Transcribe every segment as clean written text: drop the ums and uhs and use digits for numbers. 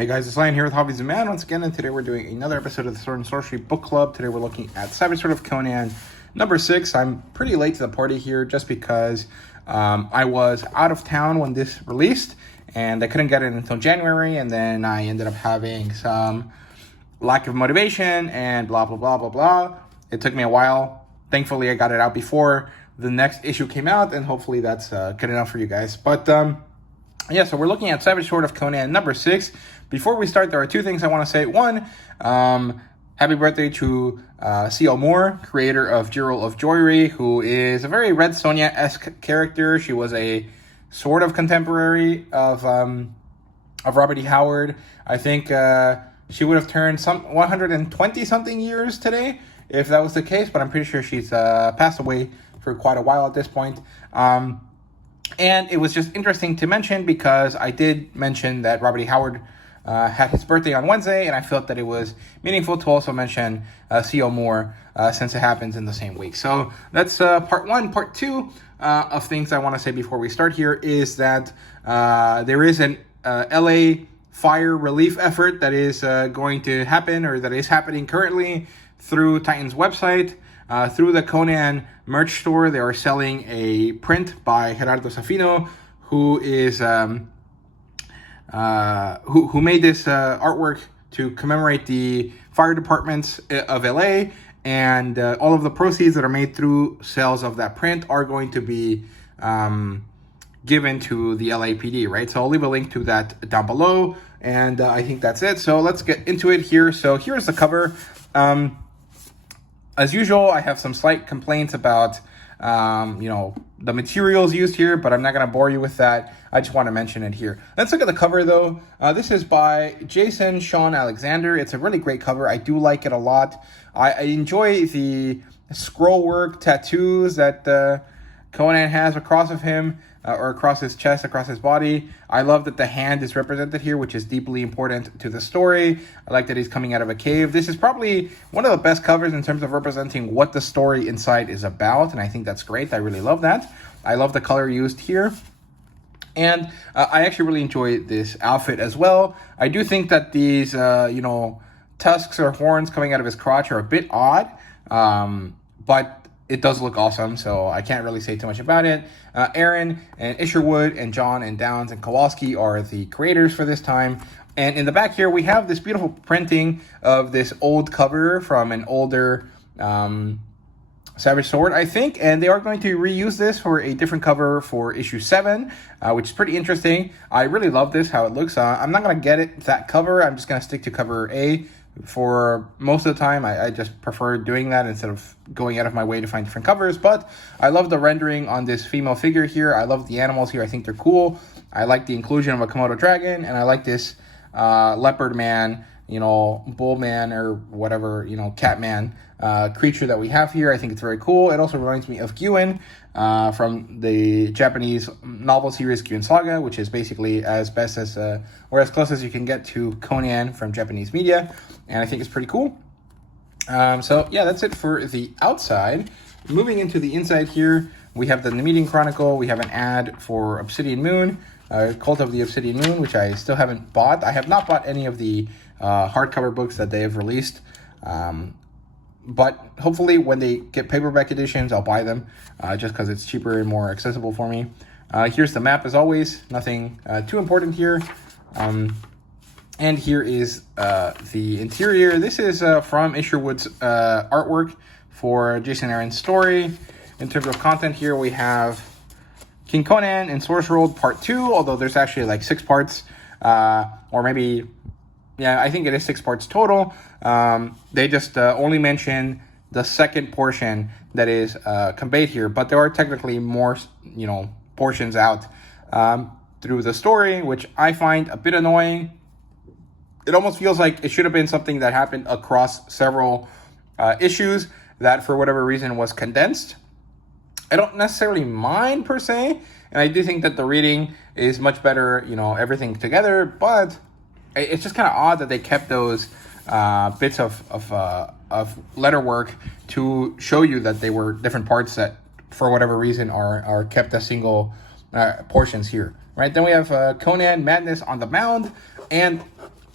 Hey guys, it's Lion here with Hobbies and Man once again, and today we're doing another episode of the Sword and Sorcery Book Club. Today we're looking at Savage Sword of Conan, number 6. I'm pretty late to the party here just because I was out of town when this released, and I couldn't get it until January, and then I ended up having some lack of motivation and blah, blah, blah, blah, blah. It took me a while. Thankfully, I got it out before the next issue came out, and hopefully that's good enough for you guys. But yeah, so we're looking at Savage Sword of Conan, number 6. Before we start, there are two things I want to say. One, happy birthday to C.L. Moore, creator of Jewel of Joyery, who is a very Red Sonja-esque character. She was a sort of contemporary of Robert E. Howard. I think she would have turned 120-something years today, if that was the case, but I'm pretty sure she's passed away for quite a while at this point. And it was just interesting to mention because I did mention that Robert E. Howard had his birthday on Wednesday, and I felt that it was meaningful to also mention C.O. Moore since it happens in the same week. So that's part one. Part two of things I want to say before we start here is that there is an LA fire relief effort that is going to happen, or that is happening currently through Titan's website. Through the Conan merch store, they are selling a print by Gerardo Safino, who is who made this artwork to commemorate the fire departments of LA, and all of the proceeds that are made through sales of that print are going to be given to the LAPD, right? So I'll leave a link to that down below, and I think that's it. So let's get into it here. So here's the cover. As usual, I have some slight complaints about the materials used here, but I'm not going to bore you with that. I just want to mention it here. Let's look at the cover, though. This is by Jason Sean Alexander. It's a really great cover. I do like it a lot. I enjoy the scroll work tattoos that Conan has across of him, or across his chest, across his body. I love that the hand is represented here, which is deeply important to the story. I like that he's coming out of a cave. This is probably one of the best covers in terms of representing what the story inside is about, and I think that's great. I really love that. I love the color used here. And I actually really enjoy this outfit as well. I do think that these, tusks or horns coming out of his crotch are a bit odd, but it does look awesome, so I can't really say too much about it. Aaron and Isherwood and John and Downs and Kowalski are the creators for this time. And in the back here, we have this beautiful printing of this old cover from an older Savage Sword, I think. And they are going to reuse this for a different cover for issue 7, which is pretty interesting. I really love this, how it looks. I'm not going to get it that cover. I'm just going to stick to cover A. For most of the time, I just prefer doing that instead of going out of my way to find different covers. But I love the rendering on this female figure here. I love the animals here. I think they're cool. I like the inclusion of a Komodo dragon, and I like this leopard man, bull man, or whatever, cat man creature that we have here. I think it's very cool. It also reminds me of Gyuin from the Japanese novel series Gyuin Saga, which is basically as best as or as close as you can get to Conan from Japanese media, and I think it's pretty cool. So yeah, that's it for the outside. Moving into the inside here, we have the Meeting Chronicle. We have an ad for Obsidian Moon, Cult of the Obsidian Moon, which I still haven't bought. I have not bought any of the hardcover books that they have released. But hopefully when they get paperback editions, I'll buy them just because it's cheaper and more accessible for me. Here's the map as always. Nothing too important here. And here is the interior. This is from Isherwood's artwork for Jason Aaron's story. In terms of content here, we have King Conan and Sorcery World Part 2, although there's actually like 6 parts, or maybe... Yeah, I think it is 6 parts total. They just only mention the second portion that is conveyed here, but there are technically more, portions out through the story, which I find a bit annoying. It almost feels like it should have been something that happened across several issues that, for whatever reason, was condensed. I don't necessarily mind per se, and I do think that the reading is much better, everything together, but it's just kind of odd that they kept those bits of letter work to show you that they were different parts that, for whatever reason, are kept as single portions here, right? Then we have Conan Madness on the Mound, and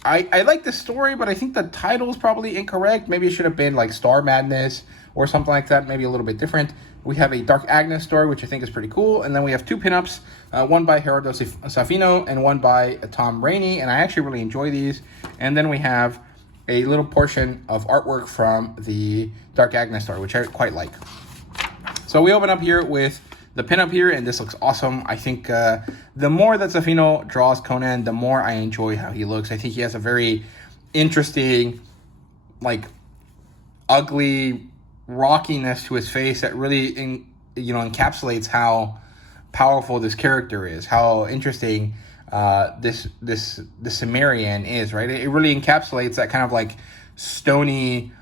I like the story, but I think the title is probably incorrect. Maybe it should have been like Star Madness or something like that, maybe a little bit different. We have a Dark Agnes story, which I think is pretty cool. And then we have 2 pinups, one by Gerardo Safino and one by Tom Rainey. And I actually really enjoy these. And then we have a little portion of artwork from the Dark Agnes story, which I quite like. So we open up here with the pinup here, and this looks awesome. I think the more that Safino draws Conan, the more I enjoy how he looks. I think he has a very interesting, like, ugly rockiness to his face that really encapsulates how powerful this character is, how interesting this Cimmerian is, right? It really encapsulates that kind of like stony,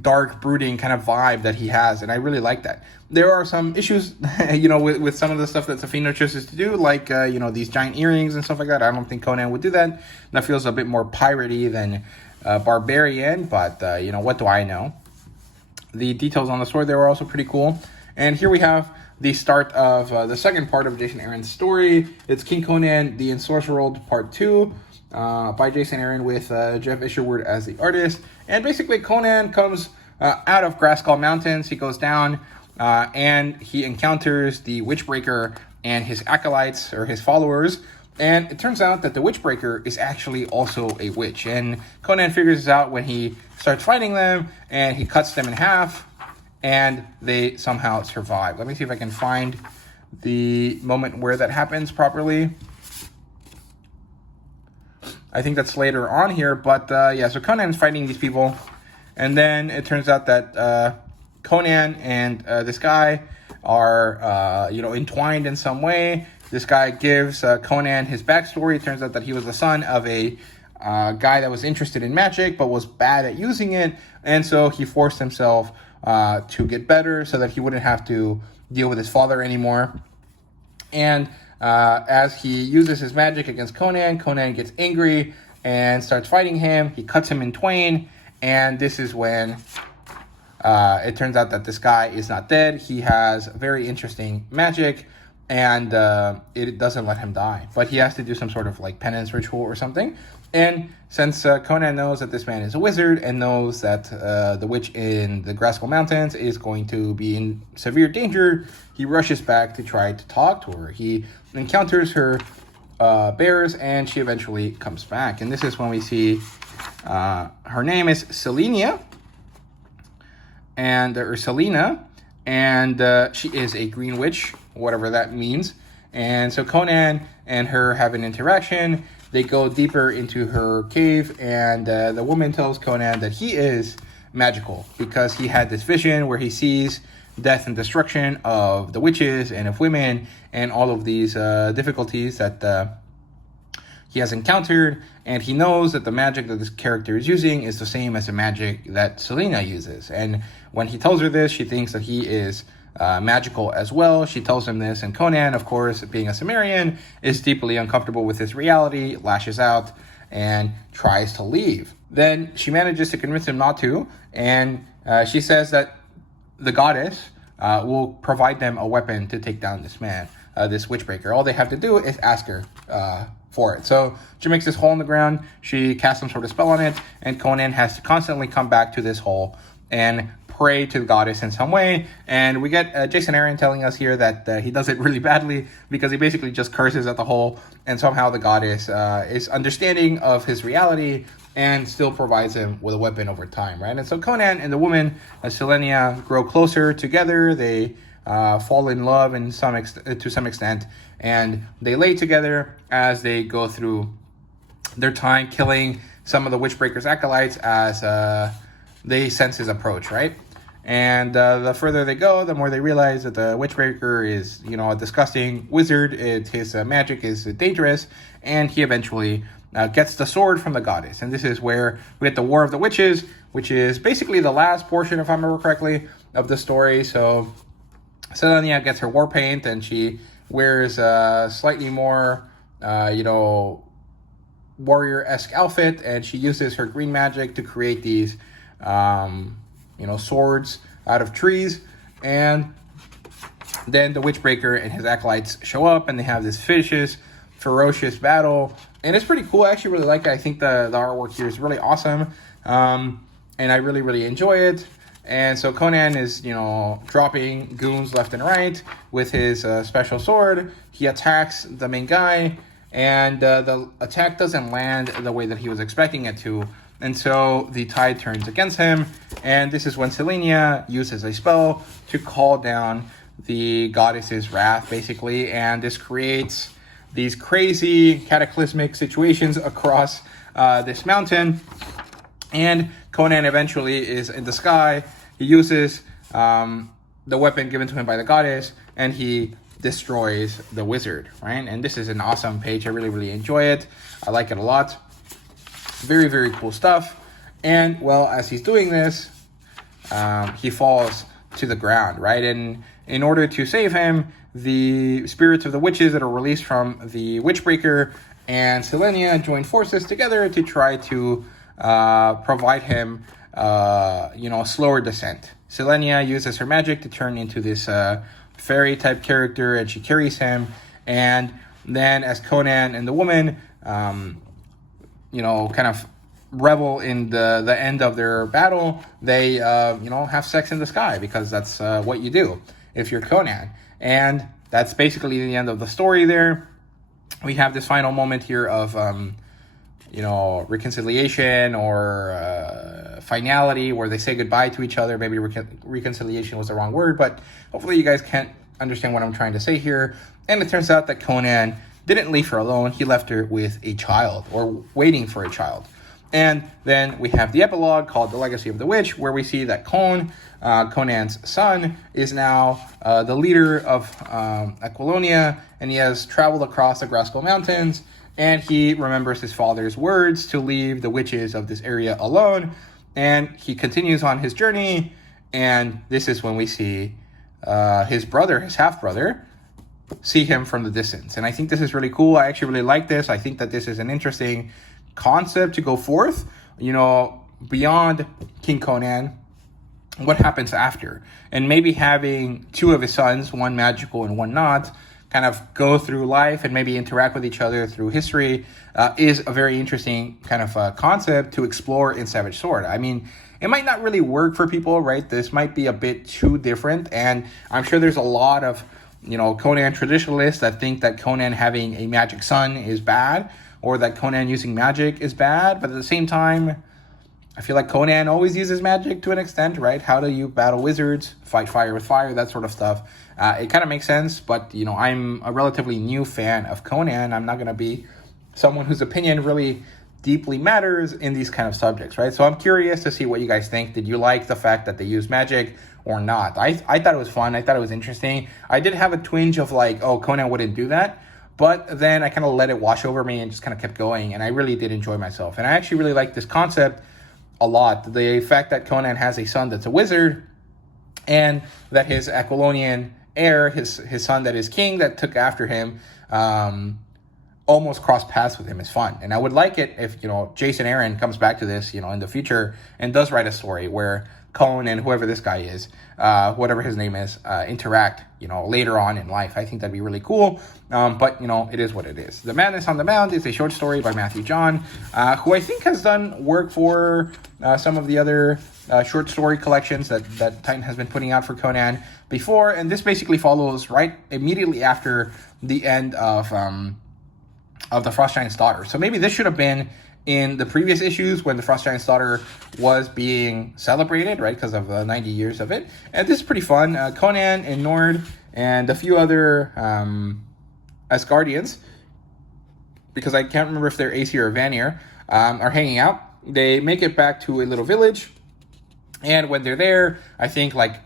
dark, brooding kind of vibe that he has, and I really like that. There are some issues, with some of the stuff that Safino chooses to do, like, these giant earrings and stuff like that. I don't think Conan would do that. That feels a bit more piratey than barbarian, but, what do I know? The details on the sword there are also pretty cool. And here we have the start of the second part of Jason Aaron's story. It's King Conan, the Ensorcered Part 2 by Jason Aaron with Jeff Isherwood as the artist. And basically Conan comes out of Grayskull Mountains. He goes down and he encounters the Witchbreaker and his acolytes, or his followers. And it turns out that the Witchbreaker is actually also a witch. And Conan figures this out when he starts fighting them, and he cuts them in half, and they somehow survive. Let me see if I can find the moment where that happens properly. I think that's later on here, but so Conan is fighting these people, and then it turns out that Conan and this guy are, entwined in some way. This guy gives Conan his backstory. It turns out that he was the son of a guy that was interested in magic but was bad at using it, and so he forced himself to get better so that he wouldn't have to deal with his father anymore. And as he uses his magic against Conan, Conan gets angry and starts fighting him. He cuts him in twain, and this is when it turns out that this guy is not dead. He has very interesting magic, and it doesn't let him die. But he has to do some sort of like penance ritual or something. And since Conan knows that this man is a wizard and knows that the witch in the Grayskull Mountains is going to be in severe danger, he rushes back to try to talk to her. He encounters her bears, and she eventually comes back. And this is when we see her name is Selenia, or Selena, and she is a green witch, whatever that means. And so Conan and her have an interaction. They go deeper into her cave, and the woman tells Conan that he is magical because he had this vision where he sees death and destruction of the witches and of women and all of these difficulties that he has encountered, and he knows that the magic that this character is using is the same as the magic that Selena uses. And when he tells her this, she thinks that he is magical as well. She tells him this, and Conan, of course, being a Cimmerian, is deeply uncomfortable with this reality, lashes out, and tries to leave. Then she manages to convince him not to, and she says that the goddess will provide them a weapon to take down this man, this Witchbreaker. All they have to do is ask her for it. So she makes this hole in the ground, she casts some sort of spell on it, and Conan has to constantly come back to this hole and pray to the goddess in some way. And we get Jason Aaron telling us here that he does it really badly because he basically just curses at the hole, and somehow the goddess is understanding of his reality and still provides him with a weapon over time, right? And so Conan and the woman, Selenia, grow closer together. They fall in love to some extent, and they lay together as they go through their time killing some of the Witchbreaker's acolytes as they sense his approach, right? And the further they go, the more they realize that the Witchbreaker is, a disgusting wizard. His magic is dangerous, and he eventually gets the sword from the goddess. And this is where we get the War of the Witches, which is basically the last portion, if I remember correctly, of the story. So Selenia gets her war paint, and she wears a slightly more, warrior-esque outfit, and she uses her green magic to create these swords out of trees. And then the Witchbreaker and his acolytes show up, and they have this ferocious battle, And it's pretty cool. I actually really like it. I think the artwork here is really awesome. And I really, really enjoy it. And so Conan is, dropping goons left and right with his special sword. He attacks the main guy, and the attack doesn't land the way that he was expecting it to. And so the tide turns against him. And this is when Selenia uses a spell to call down the goddess's wrath, basically. And this creates these crazy cataclysmic situations across this mountain. And Conan eventually is in the sky. He uses the weapon given to him by the goddess, and he destroys the wizard, right? And this is an awesome page. I really, really enjoy it. I like it a lot. Very, very cool stuff. And, well, as he's doing this, he falls to the ground, right? And in order to save him, the spirits of the witches that are released from the Witchbreaker and Selenia join forces together to try to provide him, a slower descent. Selenia uses her magic to turn into this fairy-type character, and she carries him. And then as Conan and the woman, kind of revel in the end of their battle, they, have sex in the sky, because that's what you do if you're Conan. And that's basically the end of the story there. We have this final moment here of, reconciliation or finality, where they say goodbye to each other. Maybe reconciliation was the wrong word, but hopefully you guys can understand what I'm trying to say here. And it turns out that Conan didn't leave her alone. He left her with a child, or waiting for a child. And then we have the epilogue called The Legacy of the Witch, where we see that Conan's son, is now the leader of Aquilonia, and he has traveled across the Grayskull Mountains, and he remembers his father's words to leave the witches of this area alone, and he continues on his journey. And this is when we see his brother, his half-brother, see him from the distance. And I think this is really cool. I actually really like this. I think that this is an interesting concept to go forth, beyond King Conan. What happens after? And maybe having two of his sons, one magical and one not, kind of go through life and maybe interact with each other through history is a very interesting kind of concept to explore in Savage Sword. I mean, it might not really work for people, right? This might be a bit too different, and I'm sure there's a lot of Conan traditionalists that think that Conan having a magic son is bad, or that Conan using magic is bad. But at the same time, I feel like Conan always uses magic to an extent, right? How do you battle wizards, fight fire with fire, that sort of stuff? It kind of makes sense, but, I'm a relatively new fan of Conan. I'm not going to be someone whose opinion really deeply matters in these kind of subjects, right? So I'm curious to see what you guys think. Did you like the fact that they use magic or not? I thought it was fun. I thought it was interesting. I did have a twinge of like, oh, Conan wouldn't do that. But then I kind of let it wash over me and just kind of kept going. And I really did enjoy myself. And I actually really like this concept a lot. The fact that Conan has a son that's a wizard, and that his Aquilonian heir, his son that is king, that took after him, almost crossed paths with him, is fun. And I would like it if, Jason Aaron comes back to this, in the future and does write a story where Conan and whoever this guy is, whatever his name is, interact, later on in life. I think that'd be really cool. But, it is what it is. The Madness on the Mound is a short story by Matthew John, who I think has done work for some of the other short story collections that Titan has been putting out for Conan before. And this basically follows right immediately after the end of the Frost Giant's Daughter. So maybe this should have been in the previous issues when the Frost Giant's Daughter was being celebrated, right, because of 90 years of it. And this is pretty fun. Conan and Nord and a few other Asgardians, because I can't remember if they're Aesir or Vanir, are hanging out. They make it back to a little village, and when they're there, I think like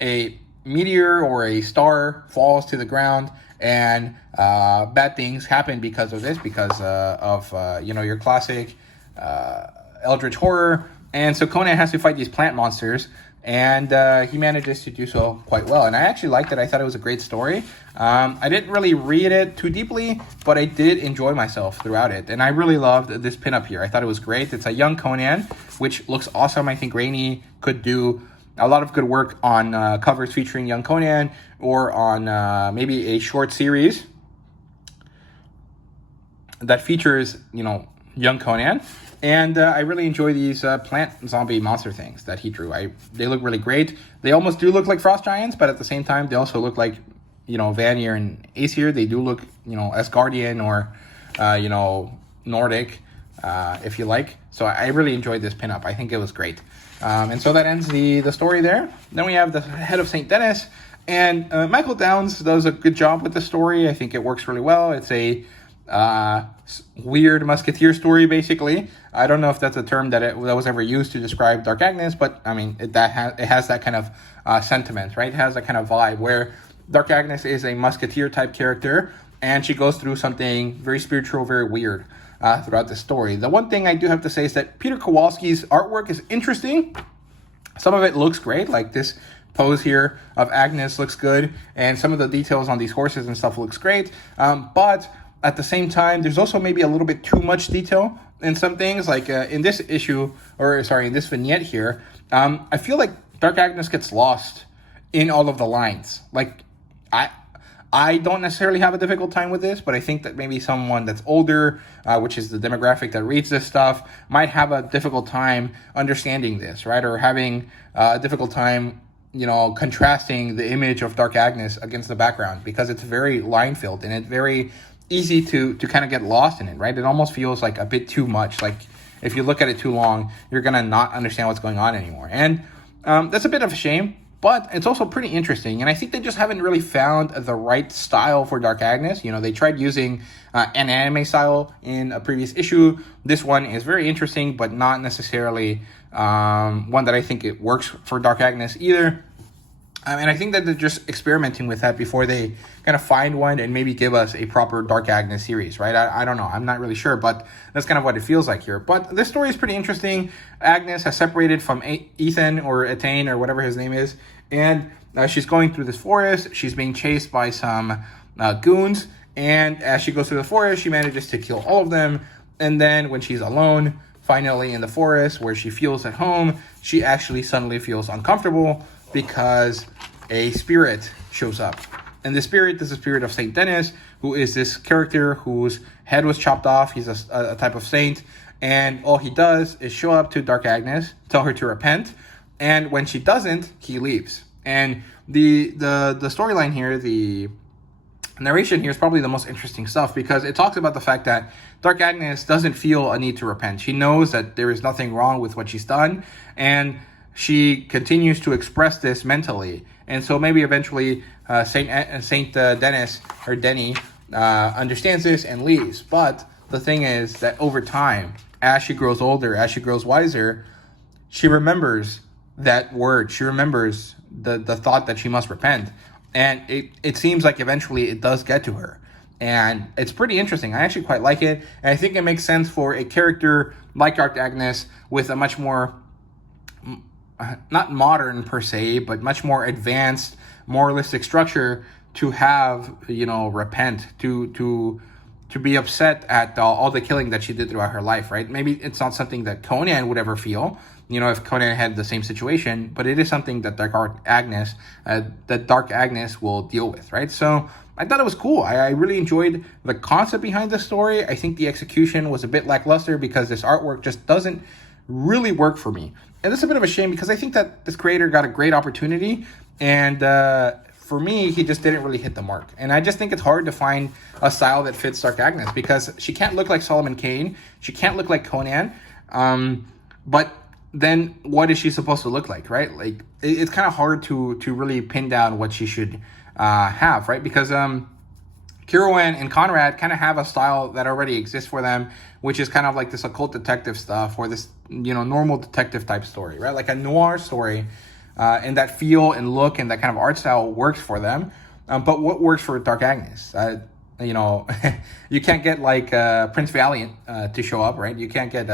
a meteor or a star falls to the ground, and bad things happen because of this, because of your classic eldritch horror. And so Conan has to fight these plant monsters, and he manages to do so quite well. And I actually liked it. I thought it was a great story. I didn't really read it too deeply, but I did enjoy myself throughout it. And I really loved this pinup here. I thought it was great. It's a young Conan, which looks awesome. I think Rainey could do a lot of good work on covers featuring young Conan, or on maybe a short series that features, young Conan. And I really enjoy these plant zombie monster things that he drew. They look really great. They almost do look like frost giants, but at the same time, they also look like, Vanir and Aesir. They do look, Asgardian or, Nordic, if you like. So I really enjoyed this pinup. I think it was great. And so that ends the story there. Then we have the head of St. Denis. And Michael Downs does a good job with the story. I think it works really well. It's a weird musketeer story, basically. I don't know if that's a term that was ever used to describe Dark Agnes, but I mean, it has that kind of sentiment, right? It has that kind of vibe where Dark Agnes is a musketeer type character, and she goes through something very spiritual, very weird throughout the story. The one thing I do have to say is that Peter Kowalski's artwork is interesting. Some of it looks great, like this pose here of Agnes looks good, and some of the details on these horses and stuff looks great. But at the same time, there's also maybe a little bit too much detail in some things, like in this in this vignette here. I feel like Dark Agnes gets lost in all of the lines. Like, I don't necessarily have a difficult time with this, but I think that maybe someone that's older, which is the demographic that reads this stuff, might have a difficult time understanding this, right? Or having a difficult time, contrasting the image of Dark Agnes against the background, because it's very line-filled and it's very easy to kind of get lost in it, right? It almost feels like a bit too much. Like, if you look at it too long, you're going to not understand what's going on anymore. And that's a bit of a shame. But it's also pretty interesting, and I think they just haven't really found the right style for Dark Agnes. They tried using an anime style in a previous issue. This one is very interesting, but not necessarily one that I think it works for Dark Agnes either. And I think that they're just experimenting with that before they kind of find one and maybe give us a proper Dark Agnes series, right? I don't know. I'm not really sure, but that's kind of what it feels like here. But this story is pretty interesting. Agnes has separated from Ethan or Etane or whatever his name is, and she's going through this forest. She's being chased by some goons, and as she goes through the forest, she manages to kill all of them. And then when she's alone, finally in the forest where she feels at home, she actually suddenly feels uncomfortable because a spirit shows up. And the spirit is the spirit of Saint Denis, who is this character whose head was chopped off. He's a type of saint, and all he does is show up to Dark Agnes, tell her to repent, and when she doesn't, he leaves. And the storyline here, the narration here is probably the most interesting stuff, because it talks about the fact that Dark Agnes doesn't feel a need to repent. She knows that there is nothing wrong with what she's done, and she continues to express this mentally. And so maybe eventually Saint Denis or Denny understands this and leaves. But the thing is that over time, as she grows older, as she grows wiser, she remembers that word. She remembers the thought that she must repent. And it seems like eventually it does get to her. And it's pretty interesting. I actually quite like it. And I think it makes sense for a character like Dark Agnes with a much more, not modern per se, but much more advanced, moralistic structure to have, repent, to be upset at all the killing that she did throughout her life, right? Maybe it's not something that Conan would ever feel, if Conan had the same situation, but it is something that Dark Agnes will deal with, right? So I thought it was cool. I really enjoyed the concept behind the story. I think the execution was a bit lackluster because this artwork just doesn't really work for me. And it's a bit of a shame because I think that this creator got a great opportunity, and for me, he just didn't really hit the mark. And I just think it's hard to find a style that fits Dark Agnes, because she can't look like Solomon Kane, she can't look like Conan, but then what is she supposed to look like, right? Like, it's kind of hard to really pin down what she should have, right? Because Kieran and Conrad kind of have a style that already exists for them, which is kind of like this occult detective stuff, or this, normal detective type story, right? Like a noir story, and that feel and look and that kind of art style works for them. But what works for Dark Agnes? You can't get like Prince Valiant to show up, right? You can't get,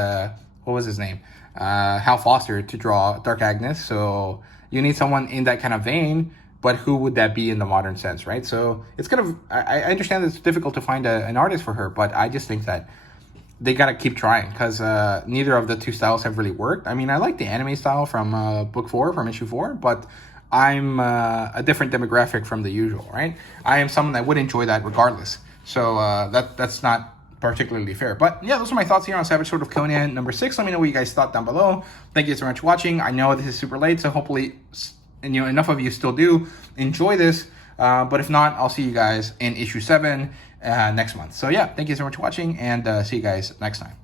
what was his name? Hal Foster to draw Dark Agnes. So you need someone in that kind of vein, but who would that be in the modern sense, right? So it's kind of, I understand it's difficult to find an artist for her, but I just think that they got to keep trying, because neither of the two styles have really worked. I mean, I like the anime style from book 4, from issue 4, but I'm a different demographic from the usual, right? I am someone that would enjoy that regardless. So that's not particularly fair. But yeah, those are my thoughts here on Savage Sword of Conan number 6. Let me know what you guys thought down below. Thank you so much for watching. I know this is super late, so hopefully, and enough of you still do enjoy this. But if not, I'll see you guys in issue 7 next month. So yeah, thank you so much for watching, and see you guys next time.